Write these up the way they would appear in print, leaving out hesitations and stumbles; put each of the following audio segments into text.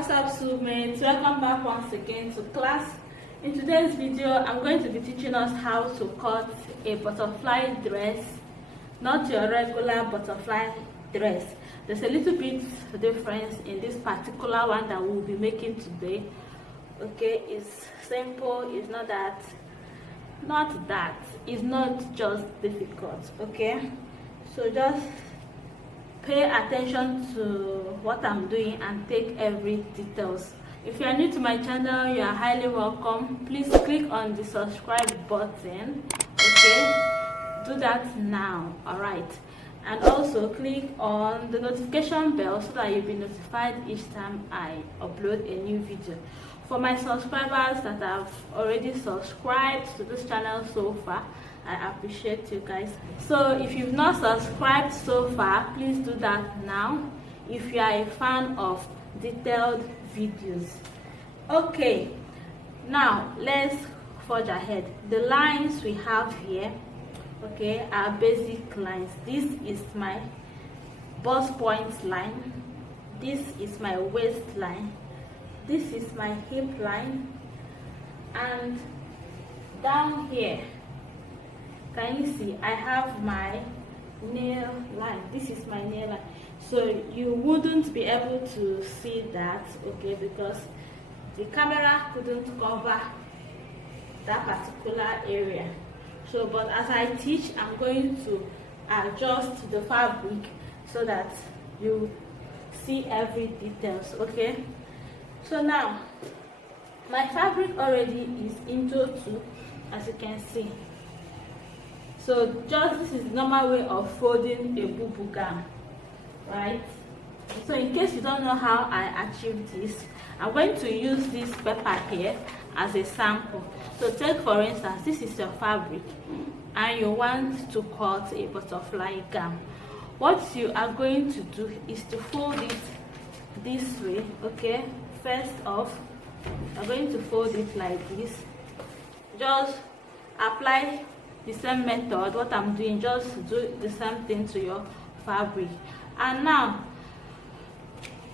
What's up, schoolmates? Welcome back once again to class. In today's video, I'm going to be teaching us how to cut a butterfly dress, not your regular butterfly dress. There's a little bit difference in this particular one that we'll be making today. Okay, it's simple, it's not that, it's not just difficult. Okay, so just pay attention to what I'm doing and take every details. If you are new to my channel, you are highly welcome. Please click on the subscribe button. Okay, do that now. All right, and also click on the notification bell so that you'll be notified each time I upload a new video. For my subscribers that have already subscribed to this channel so far, I appreciate you guys. So if you've not subscribed so far, please do that now if you are a fan of detailed videos. Okay, now let's forge ahead. The lines we have here, okay, are basic lines. This is my bust point line, this is my waistline, this is my hip line, and down here, can you see I have my nail line? This is my nail line. So you wouldn't be able to see that, okay, because the camera couldn't cover that particular area. So but as I teach, I'm going to adjust the fabric so that you see every details. Okay, so now my fabric already is into two, as you can see. So just this is the normal way of folding a bubu gown, right? So in case you don't know how I achieved this, I'm going to use this paper here as a sample. So take for instance, this is your fabric and you want to cut a butterfly gown. What you are going to do is to fold it this way. Okay, first off, I'm going to fold it like this. Just apply the same method. What I'm doing, just do the same thing to your fabric. And now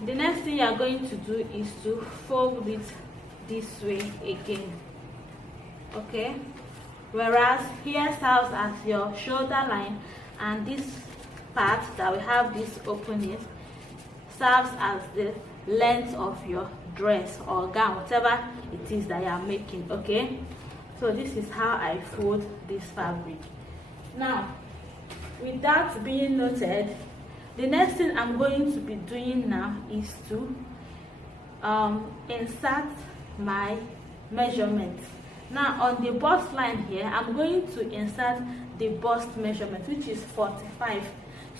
the next thing you are going to do is to fold it this way again. Okay, whereas here serves as your shoulder line, and this part that we have this opening serves as the length of your dress or gown, whatever it is that you are making. Okay, so this is how I fold this fabric. Now, with that being noted, the next thing I'm going to be doing now is to insert my measurement. Now on the bust line here, I'm going to insert the bust measurement, which is 45.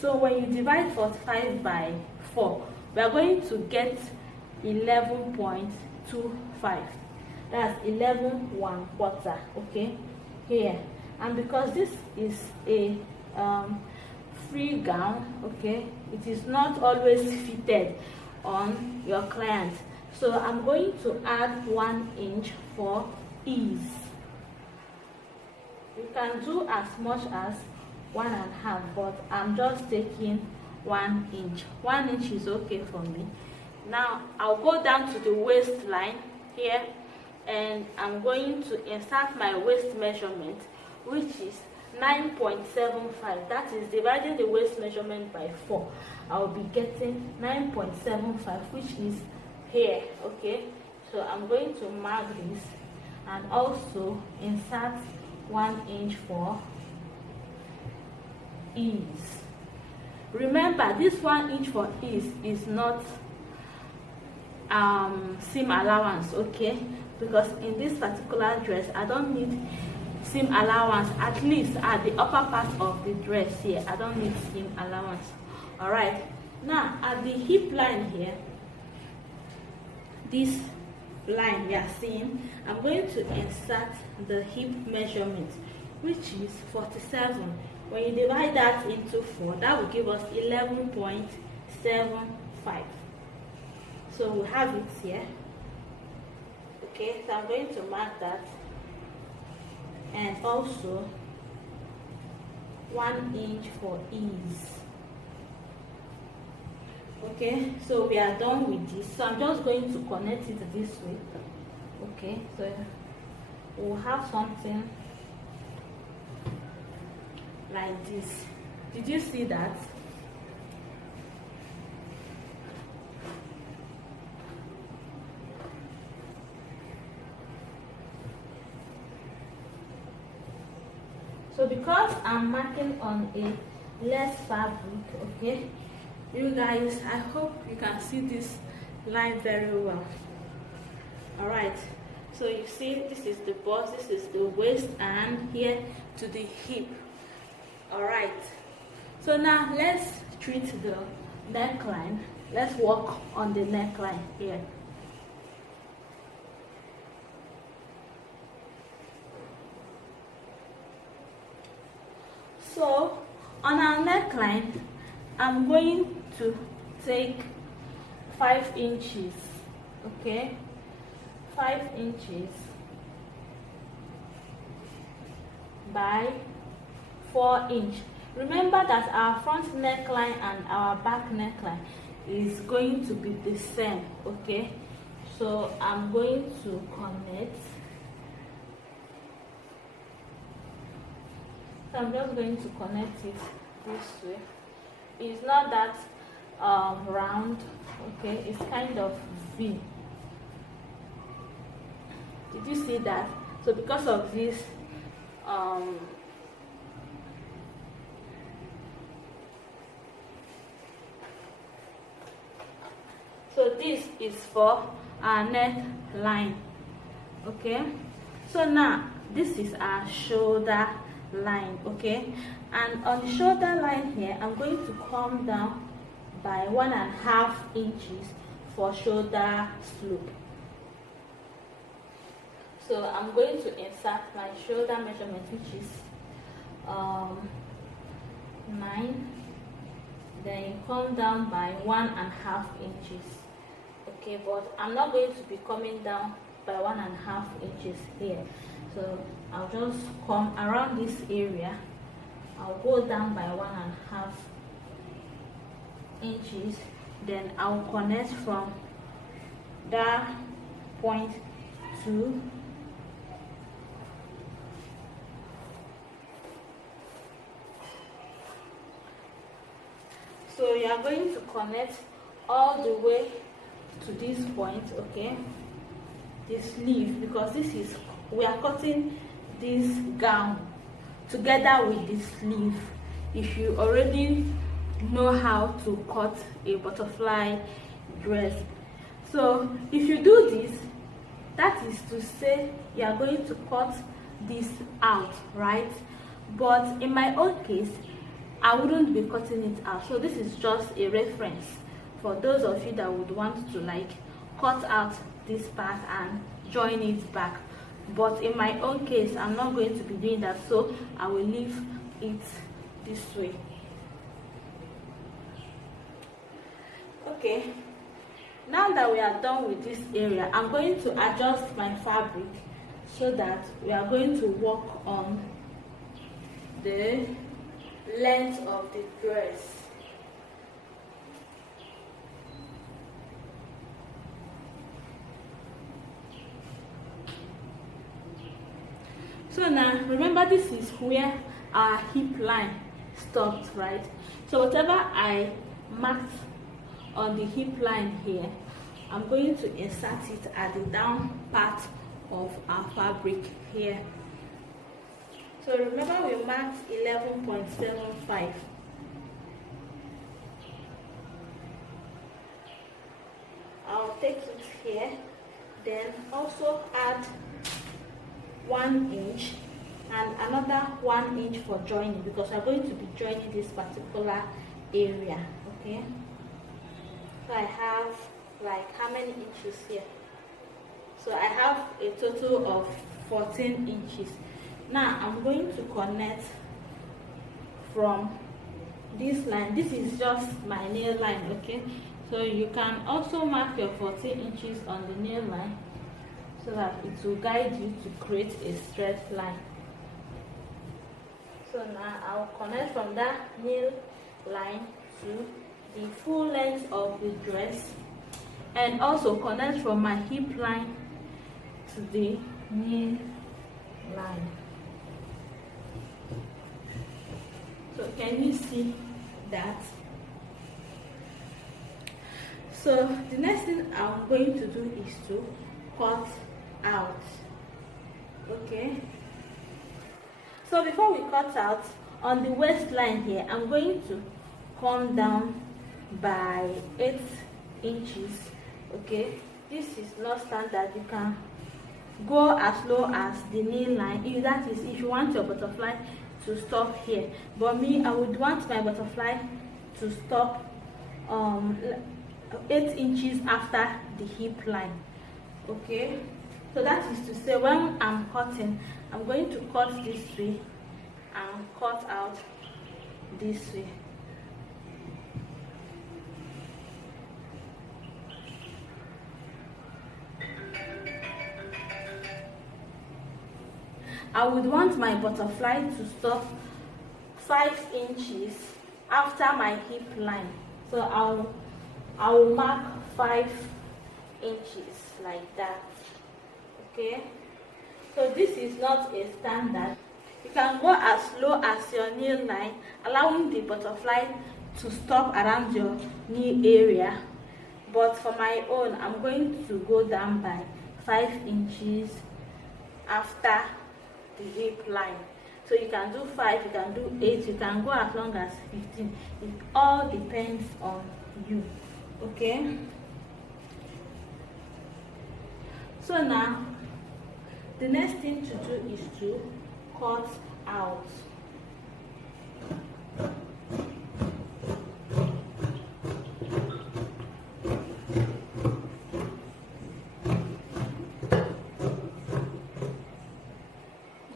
So when you divide 45 by 4, we are going to get 11.25. That's 11.25. Okay, here. And because this is a free gown, okay, it is not always fitted on your client, so I'm going to add 1 inch for ease. You can do as much as 1.5, but I'm just taking 1 inch. 1 inch is okay for me. Now I'll go down to the waistline here, and I'm going to insert my waist measurement, which is 9.75. That is dividing the waist measurement by 4. I'll be getting 9.75, which is here. Okay, so I'm going to mark this and also insert 1 inch for ease. Remember, this 1 inch for ease is not seam allowance, okay, because in this particular dress I don't need seam allowance, at least at the upper part of the dress here. I don't need seam allowance. All right, now at the hip line here, this line you are seeing, I'm going to insert the hip measurement, which is 47. When you divide that into 4, that will give us 11.75. So we have it here. Okay, so I'm going to mark that, and also 1 inch for ease. Okay, so we are done with this. So I'm just going to connect it this way. Okay, so we'll have something like this. Did you see that? So because I'm marking on a less fabric, okay, you guys, I hope you can see this line very well. All right, so you see this is the bust, this is the waist, and here to the hip. All right, so now let's treat the neckline. Let's work on the neckline here. So on our neckline, I'm going to take 5 inches, okay, 5 inches by 4 inch. Remember that our front neckline and our back neckline is going to be the same, okay? So I'm going to connect. So I'm just going to connect it this way. It's not that round, okay? It's kind of V. Did you see that? So because of this, so this is for our neckline, okay? So now this is our shoulder line, okay? And on the shoulder line here, I'm going to come down by 1.5 inches for shoulder slope. So I'm going to insert my shoulder measurement, which is 9. Then you come down by 1.5 inches. Okay, but I'm not going to be coming down by 1.5 inches here. So I'll just come around this area. I'll go down by 1.5 inches. Then I'll connect from that point to so you are going to connect all the way to this point, okay, the sleeve, because this is, we are cutting this gown together with the sleeve. If you already know how to cut a butterfly dress, so if you do this, that is to say you are going to cut this out, right? But in my own case, I wouldn't be cutting it out. So this is just a reference for those of you that would want to like cut out this part and join it back. But in my own case, I'm not going to be doing that, so I will leave it this way. Okay, now that we are done with this area, I'm going to adjust my fabric so that we are going to work on the length of the dress. So now remember, this is where our hip line stopped, right? So whatever I marked on the hip line here, I'm going to insert it at the down part of our fabric here. So remember, we marked 11.75. I'll take it here, then also add 1 inch and another 1 inch for joining, because we're going to be joining this particular area, okay? So I have like how many inches here? So I have a total of 14 inches. Now I'm going to connect from this line. This is just my nail line, okay? So you can also mark your 14 inches on the nail line so that it will guide you to create a straight line. So now I'll connect from that nail line to the full length of the dress, and also connect from my hip line to the knee line. So can you see that? So the next thing I'm going to do is to cut out. Okay, so before we cut out, on the waistline here, I'm going to come down by 8 inches. Okay, this is not standard. You can go as low as the knee line, if that is if you want your butterfly to stop here, but me, I would want my butterfly to stop 8 inches after the hip line. Okay, so that is to say, when I'm cutting, I'm going to cut this way and cut out this way. I would want my butterfly to stop 5 inches after my hip line. So I will mark 5 inches like that. Okay, so this is not a standard. You can go as low as your knee line, allowing the butterfly to stop around your knee area, but for my own, I'm going to go down by 5 inches after the hip line. So you can do 5, you can do 8, you can go as long as 15. It all depends on you. Okay, so now the next thing to do is to cut out.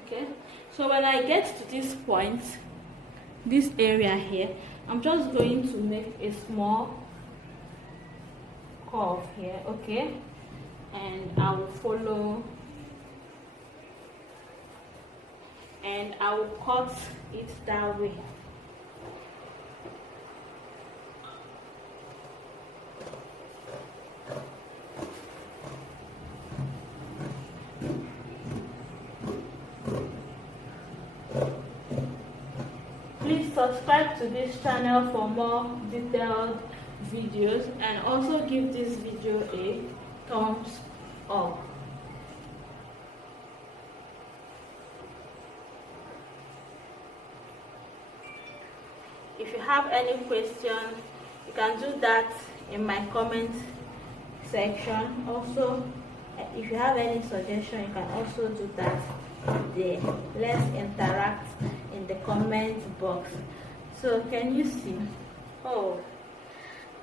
Okay, so when I get to this point, this area here, I'm just going to make a small curve here. Okay, and I will follow and I will cut it that way. Please subscribe to this channel for more detailed videos, and also give this video a thumbs up. If you have any question, you can do that in my comment section. Also, if you have any suggestion, you can also do that there. Let's interact in the comment box. So can you see? Oh,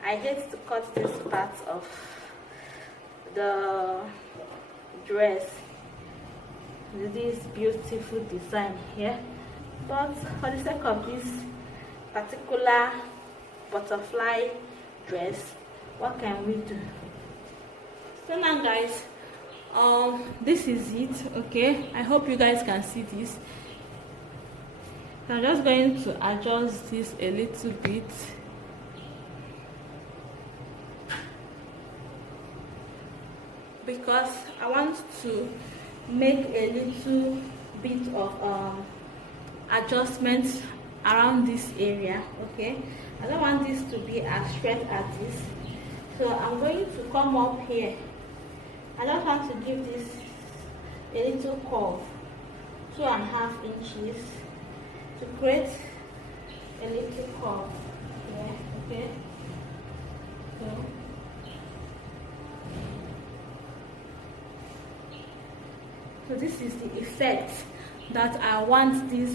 I hate to cut this part of the dress, this beautiful design here, but for the sake of this particular butterfly dress, what can we do? So now guys, this is it. Okay, I hope you guys can see this. So I'm just going to adjust this a little bit. Because I want to make a little bit of adjustments around this area. Okay, I don't want this to be as straight as this, so I'm going to come up here. I just want to give this a little curve, 2.5 inches, to create a little curve here. Okay, so this is the effect that I want this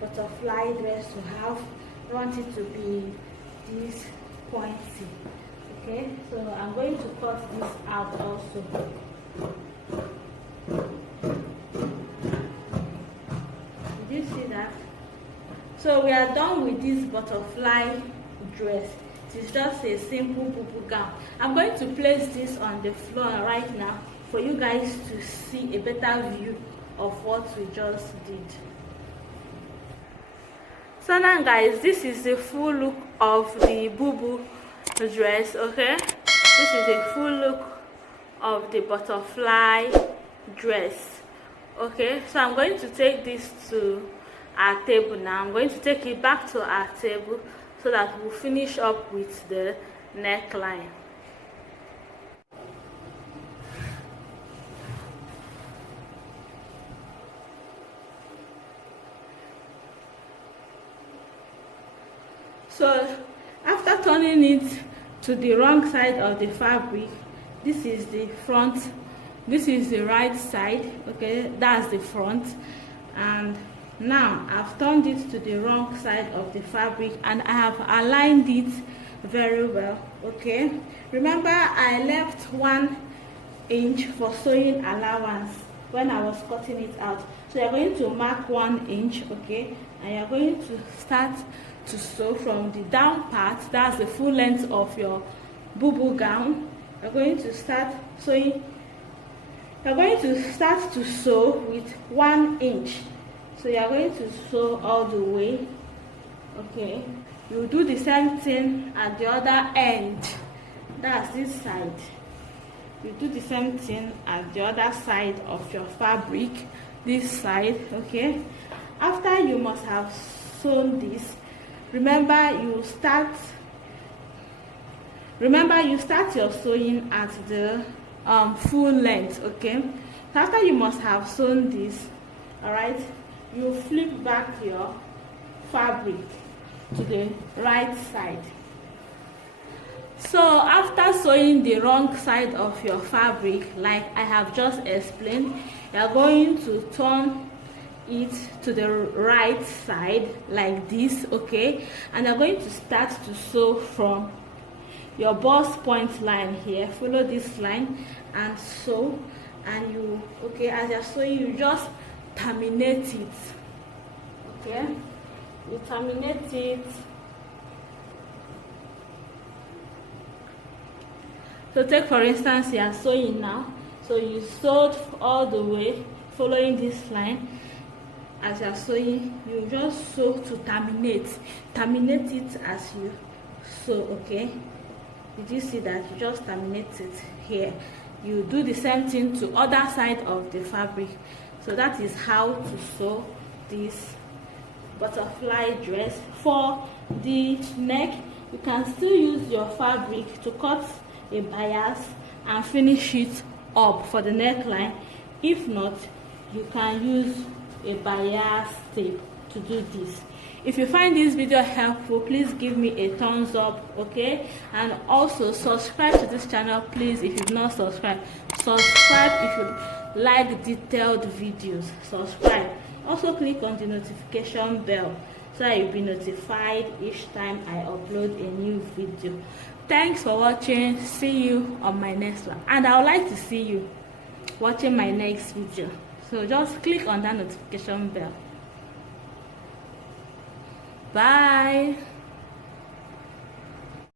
butterfly dress to have. I want it to be this pointy. Okay, so I'm going to cut this out also. Did you see that? So we are done with this butterfly dress. It is just a simple bubu gown. I'm going to place this on the floor right now for you guys to see a better view of what we just did. So now guys, this is the full look of the bubu dress. Okay, this is a full look of the butterfly dress. Okay, so I'm going to take this to our table now. I'm going to take it back to our table so that we'll finish up with the neckline. So after turning it to the wrong side of the fabric, this is the front, this is the right side. Okay, that's the front, and now I've turned it to the wrong side of the fabric and I have aligned it very well. Okay, remember I left 1 inch for sewing allowance when I was cutting it out, so you're going to mark 1 inch. Okay, and you're going to start to sew from the down part. That's the full length of your bubu gown. You're going to start sewing. You're going to start to sew with 1 inch. So you're going to sew all the way. Okay, you do the same thing at the other end. That's this side. You do the same thing at the other side of your fabric, this side. Okay, after you must have sewn this, remember you start your sewing at the full length. Okay, so after you must have sewn this, all right, you flip back your fabric to the right side. So after sewing the wrong side of your fabric, like I have just explained, you're going to turn it to the right side like this. Okay, and you're going to start to sew from your bust point line here. Follow this line and sew, and you, okay, as you're sewing, you just terminate it. Okay, you terminate it. So take for instance, you are sewing now, so you sewed all the way following this line. As you are sewing, you just sew to terminate it as you sew. Okay, did you see that? You just terminate it here. You do the same thing to other side of the fabric. So that is how to sew this butterfly dress. For the neck, you can still use your fabric to cut a bias and finish it up for the neckline. If not, you can use a bias tape to do this. If you find this video helpful, please give me a thumbs up. Okay, and also subscribe to this channel, please. If you've not subscribed, subscribe. If you like detailed videos, subscribe. Also click on the notification bell so that you'll be notified each time I upload a new video. Thanks for watching. See you on my next one, and I would like to see you watching my next video, so just click on that notification bell. Bye.